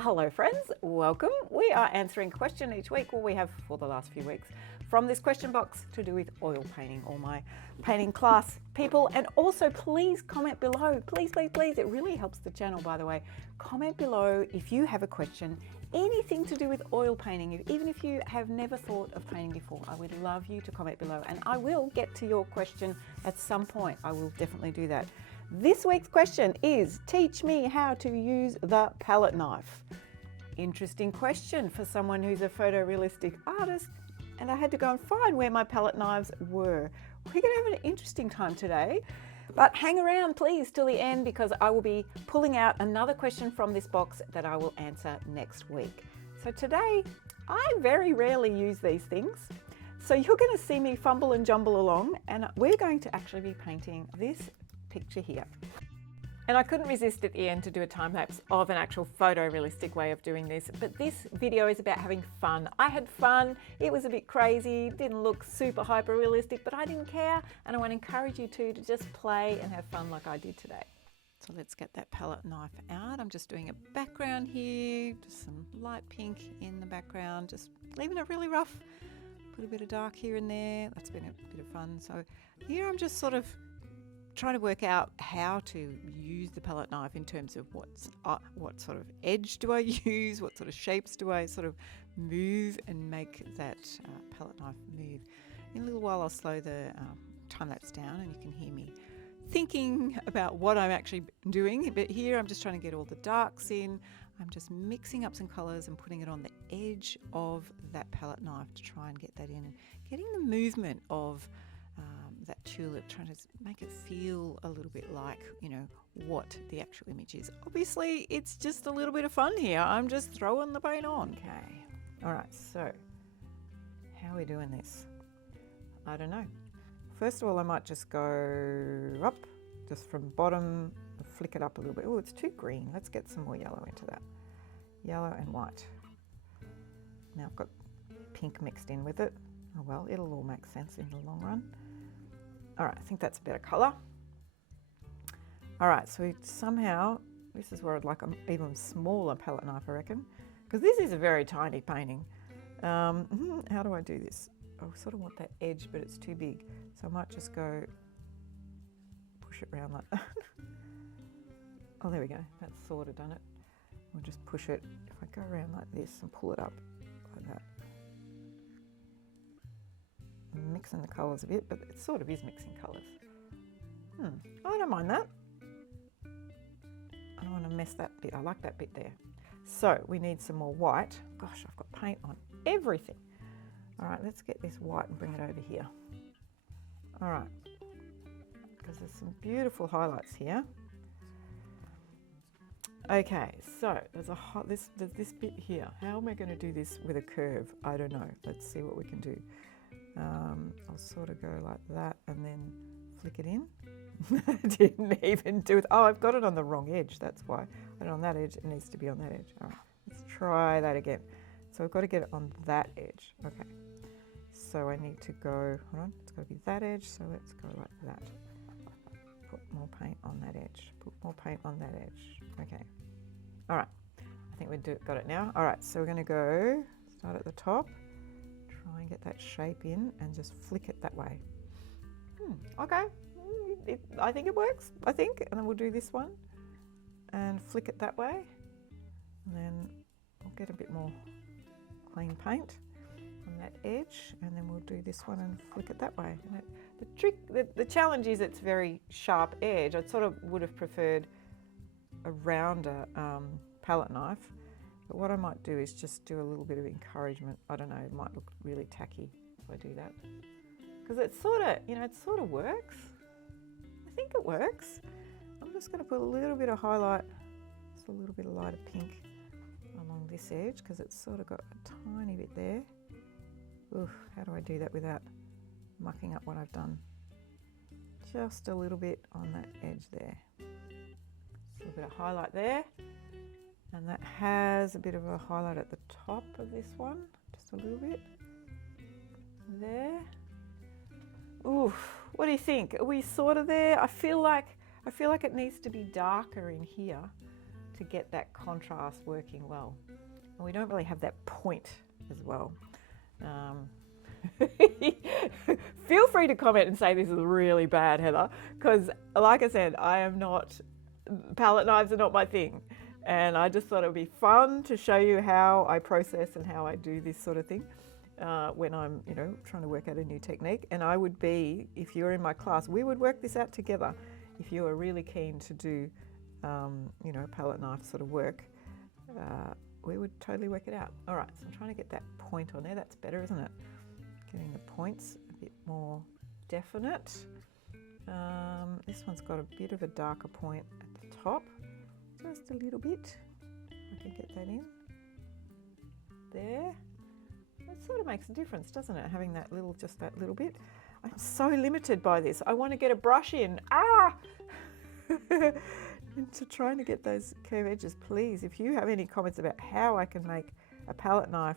Hello friends, welcome. We are answering a question each week, or we have for the last few weeks, from this question box to do with oil painting. All my painting class people, and also please comment below. Please, please, please. It really helps the channel, by the way. Comment below if you have a question, anything to do with oil painting, even if you have never thought of painting before. I would love you to comment below, and I will get to your question at some point. I will definitely do that. This week's question is, teach me how to use the palette knife. Interesting question for someone who's a photorealistic artist, and I had to go and find where my palette knives were. We're going to have an interesting time today, but hang around please till the end, because I will be pulling out another question from this box that I will answer next week. So today, I very rarely use these things. So you're going to see me fumble and jumble along, and we're going to actually be painting this picture here. And I couldn't resist at the end to do a time lapse of an actual photorealistic way of doing this, but this video is about having fun. I had fun, it was a bit crazy, didn't look super hyper realistic, but I didn't care, and I want to encourage you to just play and have fun like I did today. So let's get that palette knife out. I'm just doing a background here, just some light pink in the background, just leaving it really rough. Put a bit of dark here and there, that's been a bit of fun. So here I'm just sort of trying to work out how to use the palette knife in terms of what sort of edge do I use, what sort of shapes do I sort of move and make that palette knife move. In a little while I'll slow the time lapse down and you can hear me thinking about what I'm actually doing, but here I'm just trying to get all the darks in. I'm just mixing up some colours and putting it on the edge of that palette knife to try and get that in, and getting the movement of that tulip, trying to make it feel a little bit like, you know, what the actual image is. Obviously, it's just a little bit of fun here. I'm just throwing the paint on. Okay. All right, so how are we doing this? I don't know. First of all, I might just go up, just from bottom, flick it up a little bit. Oh, it's too green. Let's get some more yellow into that. Yellow and white. Now I've got pink mixed in with it. Oh well, it'll all make sense in the long run. All right, I think that's a better color. All right, so somehow, this is where I'd like an even smaller palette knife, I reckon, because this is a very tiny painting. How do I do this? I sort of want that edge, but it's too big. So I might just go push it around like that. Oh, there we go. That's sort of done it. We'll just push it. If I go around like this and pull it up like that. I'm mixing the colours a bit, but it sort of is mixing colours. I don't mind that. I don't want to mess that bit. I like that bit there. So we need some more white. Gosh, I've got paint on everything. All right, let's get this white and bring it over here. All right, because there's some beautiful highlights here. Okay, so there's this bit here. How am I going to do this with a curve? I don't know. Let's see what we can do. I'll sort of go like that and then flick it in. I didn't even do it. Oh, I've got it on the wrong edge. That's why. I on that edge. It needs to be on that edge. All right, let's try that again. So I've got to get it on that edge. Okay. So I need to go, hold on, it's got to be that edge. So let's go like that. Put more paint on that edge. Put more paint on that edge. Okay. All right. I think we've got it now. All right. So we're going to go start at the top. Try and get that shape in and just flick it that way. Okay, I think it works, I think. And then we'll do this one and flick it that way. And then we'll get a bit more clean paint on that edge. And then we'll do this one and flick it that way. And the challenge is it's very sharp edge. I sort of would have preferred a rounder palette knife. But what I might do is just do a little bit of encouragement. I don't know, it might look really tacky if I do that. Because it sort of, you know, it sort of works. I think it works. I'm just going to put a little bit of highlight, just a little bit of lighter pink along this edge, because it's sort of got a tiny bit there. Oof, how do I do that without mucking up what I've done? Just a little bit on that edge there. Just a little bit of highlight there. And that has a bit of a highlight at the top of this one, just a little bit there. Ooh, what do you think? Are we sort of there? I feel like it needs to be darker in here to get that contrast working well. And we don't really have that point as well. Feel free to comment and say this is really bad, Heather, because like I said, palette knives are not my thing. And I just thought it would be fun to show you how I process and how I do this sort of thing when I'm, trying to work out a new technique. And I would be, if you're in my class, we would work this out together. If you are really keen to do, palette knife sort of work, we would totally work it out. All right, so I'm trying to get that point on there. That's better, isn't it? Getting the points a bit more definite. This one's got a bit of a darker point at the top. Just a little bit. I can get that in. There. That sort of makes a difference, doesn't it? Having that just that little bit. I'm so limited by this. I want to get a brush in. Into trying to get those curved edges, please. If you have any comments about how I can make a palette knife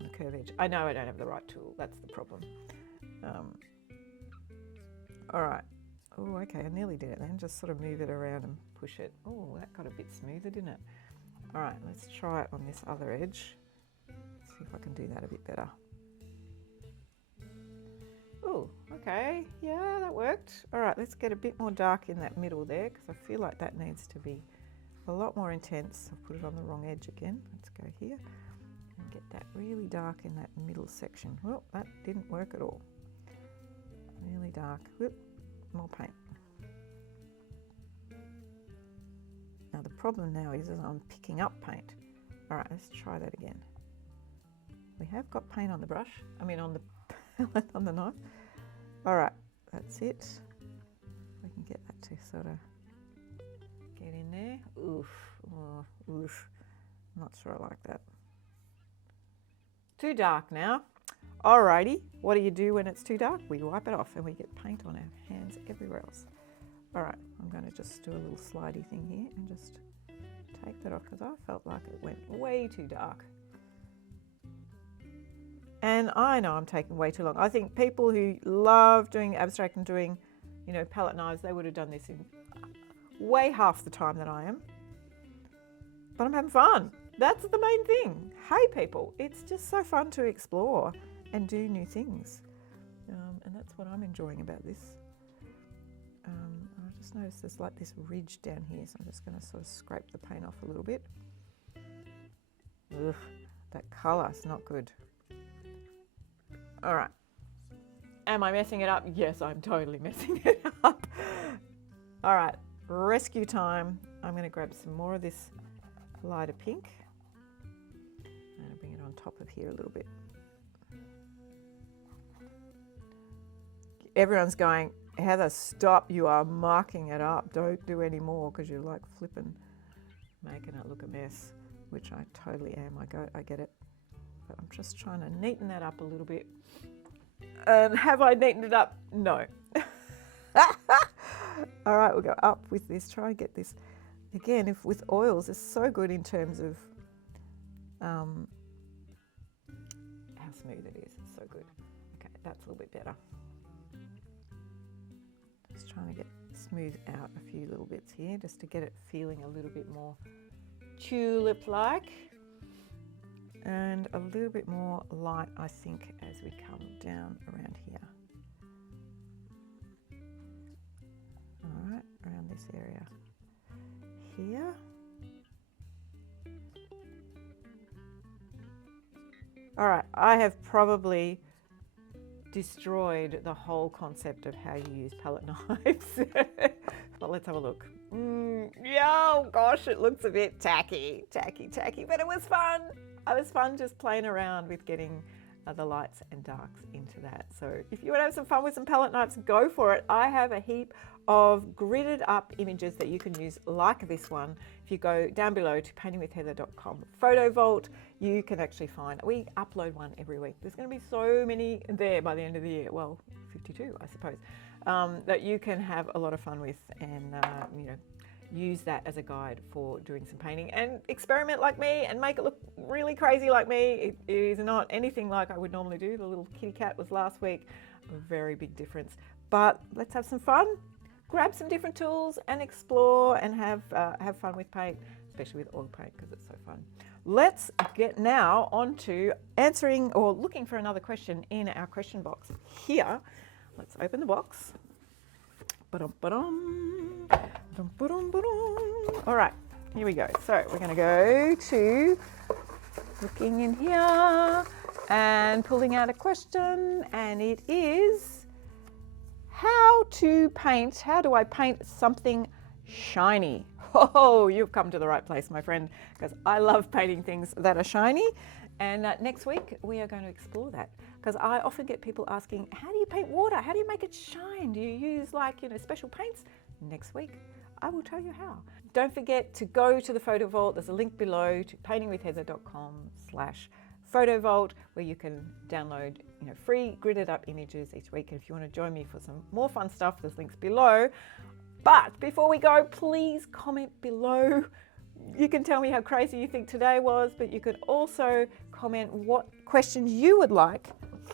on a curved edge. I know I don't have the right tool. That's the problem. All right. Oh, okay. I nearly did it then. Just sort of move it around and push it. Oh, that got a bit smoother, didn't it? All right. Let's try it on this other edge. See if I can do that a bit better. Oh, okay. Yeah, that worked. All right. Let's get a bit more dark in that middle there because I feel like that needs to be a lot more intense. I've put it on the wrong edge again. Let's go here and get that really dark in that middle section. Well, that didn't work at all. Really dark. Whoop. More paint. Now the problem now is I'm picking up paint. All right, let's try that again. We have got paint on the brush, on the palette, on the knife. All right, that's it. We can get that to sort of get in there. Oof, oh, oof. I'm not sure I like that. Too dark now. Alrighty, what do you do when it's too dark? We wipe it off and we get paint on our hands everywhere else. All right, I'm going to just do a little slidey thing here and just take that off because I felt like it went way too dark. And I know I'm taking way too long. I think people who love doing abstract and doing, palette knives, they would have done this in way half the time that I am. But I'm having fun. That's the main thing. Hey people, it's just so fun to explore and do new things. And that's what I'm enjoying about this. I just noticed there's like this ridge down here, so I'm just going to sort of scrape the paint off a little bit. Ugh, that colour is not good. All right. Am I messing it up? Yes, I'm totally messing it up. All right, rescue time. I'm going to grab some more of this lighter pink. I'm going to bring it on top of here a little bit. Everyone's going, Heather, stop, you are marking it up. Don't do any more because you're like flipping, making it look a mess, which I totally am. I get it. But I'm just trying to neaten that up a little bit. Have I neatened it up? No. All right, we'll go up with this. Try and get this. Again, with oils, it's so good in terms of how smooth it is. It's so good. Okay, that's a little bit better. Just trying to smooth out a few little bits here just to get it feeling a little bit more tulip-like and a little bit more light, I think, as we come down around here. All right, around this area here. All right, I have probably destroyed the whole concept of how you use palette knives. But let's have a look. Yeah, oh gosh, it looks a bit tacky, but it was fun. It was fun just playing around with getting the lights and darks into that. So if you want to have some fun with some palette knives, go for it. I have a heap of gridded up images that you can use like this one. If you go down below to paintingwithheather.com photo vault, you can actually find, we upload one every week. There's going to be so many there by the end of the year. Well, 52, I suppose, that you can have a lot of fun with and, use that as a guide for doing some painting and experiment like me and make it look really crazy like me. It is not anything like I would normally do. The little kitty cat was last week, a very big difference. But let's have some fun. grab some different tools and explore and have fun with paint, especially with oil paint because it's so fun. Let's get now on to answering or looking for another question in our question box here. Let's open the box. All right, here we go. So we're going to go to looking in here and pulling out a question, and it is how do I paint something shiny? Oh, you've come to the right place, my friend, because I love painting things that are shiny. And next week we are going to explore that, because I often get people asking, how do you paint water? How do you make it shine? Do you use special paints? Next week I will tell you how. Don't forget to go to the Photo Vault. There's a link below to paintingwithheather.com/photovault, where you can download free gridded up images each week. And if you want to join me for some more fun stuff, there's links below. But before we go, please comment below. You can tell me how crazy you think today was, but you could also comment what questions you would like.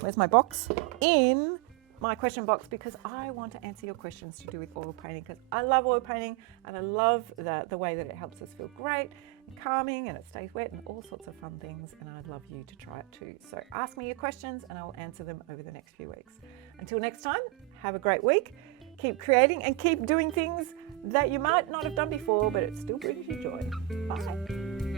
Where's my box? In my question box, because I want to answer your questions to do with oil painting, because I love oil painting and I love the way that it helps us feel great and calming, and it stays wet and all sorts of fun things, and I'd love you to try it too. So ask me your questions and I'll answer them over the next few weeks. Until next time, have a great week. Keep creating and keep doing things that you might not have done before, but it still brings you joy. Bye.